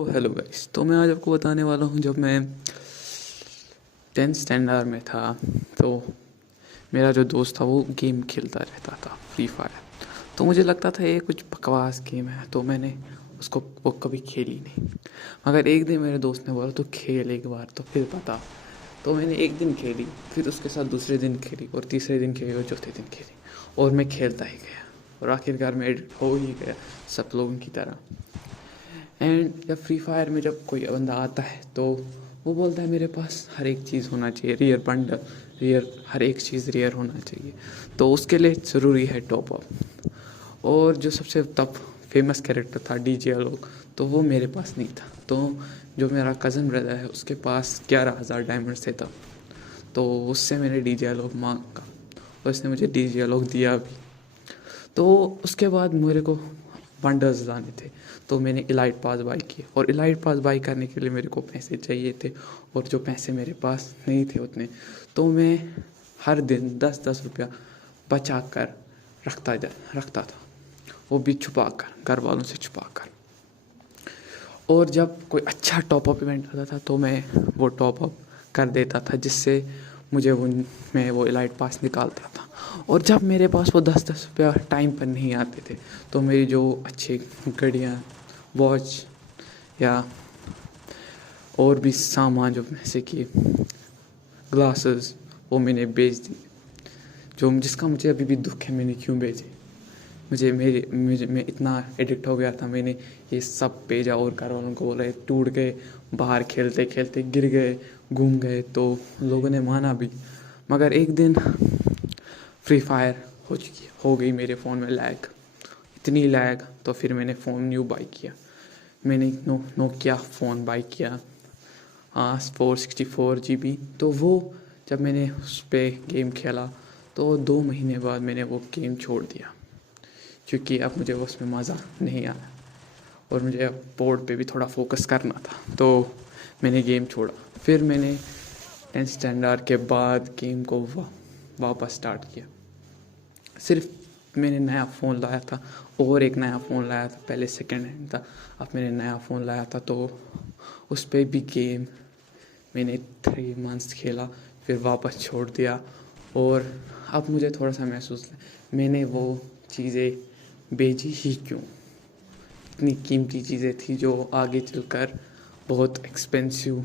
Hello guys. तो मैं आज आपको बताने वाला हूँ, जब मैं 10th स्टैंडर्ड में था तो मेरा जो दोस्त था वो गेम खेलता रहता था, फ्री फायर। तो मुझे लगता था ये कुछ बकवास गेम है, तो मैंने उसको वो कभी खेली नहीं। मगर एक दिन मेरे दोस्त ने बोला तो खेल एक बार तो फिर पता। तो मैंने एक दिन खेली, फिर उसके साथ दूसरे दिन खेली और तीसरे दिन खेली और चौथे दिन खेली, और मैं खेलता ही गया और आखिरकार मैं एडिक्ट हो ही गया सब लोगों की तरह। एंड जब फ्री फायर में जब कोई बंदा आता है तो वो बोलता है मेरे पास हर एक चीज़ होना चाहिए, रियर बंडल, रियर, हर एक चीज़ रियर होना चाहिए। तो उसके लिए ज़रूरी है टॉप अप। और जो सबसे तब फेमस कैरेक्टर था डीजे आलोक, तो वो मेरे पास नहीं था। तो जो मेरा कज़न ब्रदर है उसके पास 11,000 डायमंड्स थे तब। तो उससे मैंने डीजे आलोक मांगा और उसने मुझे डीजे आलोक दिया भी। तो उसके बाद मेरे को बंडल्स लाने थे, तो मैंने इलाइट पास बाई किए, और इलाइट पास बाई करने के लिए मेरे को पैसे चाहिए थे, और जो पैसे मेरे पास नहीं थे उतने, तो मैं हर दिन 10-10 रुपया बचा कर रखता था, वो भी छुपा कर, घर वालों से छुपा कर। और जब कोई अच्छा टॉपअप इवेंट आता था तो मैं वो टॉपअप कर देता था, जिससे मुझे मैं वो इलाइट पास निकालता था। और जब मेरे पास वो 10-10 रुपया टाइम पर नहीं आते थे, तो मेरी जो अच्छी घड़ियाँ, वॉच या और भी सामान, जो जैसे कि ग्लासेस, वो मैंने बेच दी। जो जिसका मुझे अभी भी दुख है, मैंने क्यों बेचे। मैं इतना एडिक्ट हो गया था, मैंने ये सब भेजा और घर वालों को बोला, ये टूट गए, बाहर खेलते खेलते गिर गए, घूम गए, तो लोगों ने माना भी। मगर एक दिन फ्री फायर हो गई मेरे फ़ोन में लैग, इतनी लैग, तो फिर मैंने फ़ोन न्यू बाई किया। मैंने नोकिया फ़ोन बाई किया, हाँ, 464 GB। तो वो जब मैंने उस पर गेम खेला तो 2 महीने बाद मैंने वो गेम छोड़ दिया, क्योंकि अब मुझे उसमें मज़ा नहीं आया और मुझे अब बोर्ड पे भी थोड़ा फोकस करना था, तो मैंने गेम छोड़ा। फिर मैंने 10th स्टैंडर्ड के बाद गेम को वापस स्टार्ट किया। सिर्फ मैंने नया फ़ोन लाया था, और एक नया फ़ोन लाया था, पहले सेकंड हैंड था, अब मैंने नया फ़ोन लाया था, तो उस पर भी गेम मैंने 3 मंथ्स खेला, फिर वापस छोड़ दिया। और अब मुझे थोड़ा सा महसूस मैंने वो चीज़ें बेची ही क्यों। इतनी कीमती चीज़ें थी जो आगे चलकर बहुत एक्सपेंसिव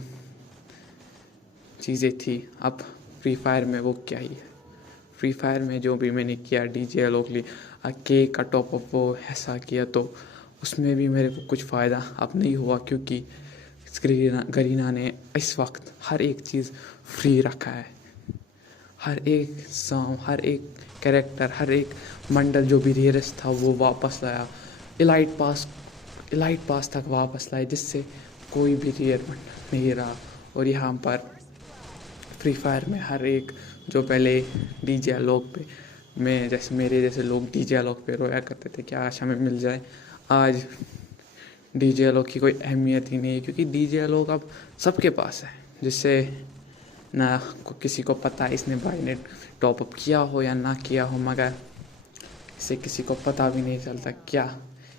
चीज़ें थी। अब फ्री फायर में वो क्या ही है। फ्री फायर में जो भी मैंने किया, डीजे लोकली केक का टॉपअप वो ऐसा किया, तो उसमें भी मेरे को कुछ फ़ायदा अब नहीं हुआ, क्योंकि गरीना ने इस वक्त हर एक चीज़ फ्री रखा है। हर एक सॉन्ग, हर एक कैरेक्टर, हर एक मंडल जो भी रेयरेस्ट था वो वापस लाया, इलाइट पास तक वापस लाए, जिससे कोई भी रेयर मंडल नहीं रहा। और यहाँ पर फ्री फायर में हर एक, जो पहले डीजे आलोक पे मेरे जैसे लोग डीजे आलोक पे रोया करते थे कि आशा में मिल जाए, आज डीजे आलोक की कोई अहमियत ही नहीं है, क्योंकि डीजे आलोक अब सबके पास है, जिससे ना किसी को पता है इसने भाई ने टॉपअप किया हो या ना किया हो, मगर इससे किसी को पता भी नहीं चलता क्या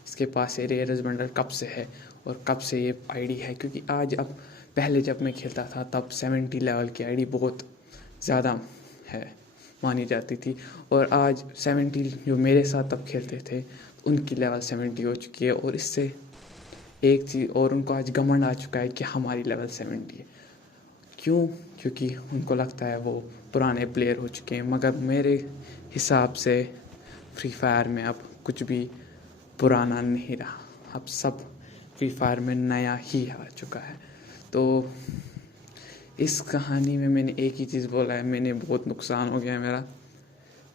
इसके पास ये रेयरस बंडल कब से है और कब से ये आईडी है। क्योंकि आज, अब पहले जब मैं खेलता था तब 70 लेवल की आईडी बहुत ज़्यादा है, मानी जाती थी, और आज 70 जो मेरे साथ तब खेलते थे उनकी लेवल 70 हो चुकी है। और इससे एक चीज़ और, उनको आज घमंड आ चुका है कि हमारी लेवल 70 है। क्यों? क्योंकि उनको लगता है वो पुराने प्लेयर हो चुके हैं। मगर मेरे हिसाब से फ्री फायर में अब कुछ भी पुराना नहीं रहा, अब सब फ्री फायर में नया ही आ चुका है। तो इस कहानी में मैंने एक ही चीज़ बोला है, मैंने बहुत नुकसान हो गया है मेरा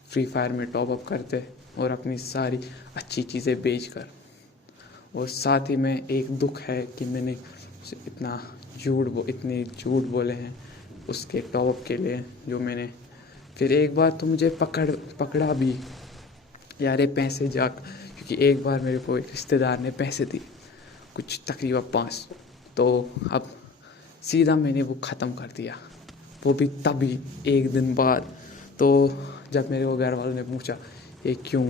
फ्री फायर में टॉप अप करते और अपनी सारी अच्छी चीज़ें बेच कर। और साथ ही में एक दुख है कि मैंने इतने झूठ बोले हैं उसके टॉप के लिए, जो मैंने फिर एक बार तो मुझे पकड़ा भी यार, ये पैसे जा, क्योंकि एक बार मेरे को एक रिश्तेदार ने पैसे दिए, कुछ तकरीबन 500। तो अब सीधा मैंने वो ख़त्म कर दिया, वो भी तभी एक दिन बाद। तो जब मेरे को घर वालों ने पूछा ये क्यों,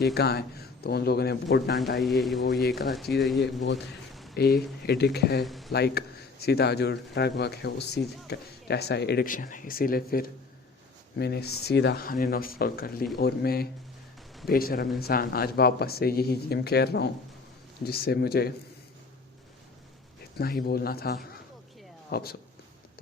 ये कहाँ है, तो उन लोगों ने बहुत डांटा, ये वो ये कहा चीज़ है, ये बहुत एडिक्ट है, लाइक सीधा जो ड्रग वर्क है उसी जैसा एडिक्शन है, इसीलिए फिर मैंने सीधा अनइंस्टॉल कर ली और मैं बेशरम इंसान आज वापस से यही गेम खेल रहा हूँ, जिससे मुझे इतना ही बोलना था। Hope so.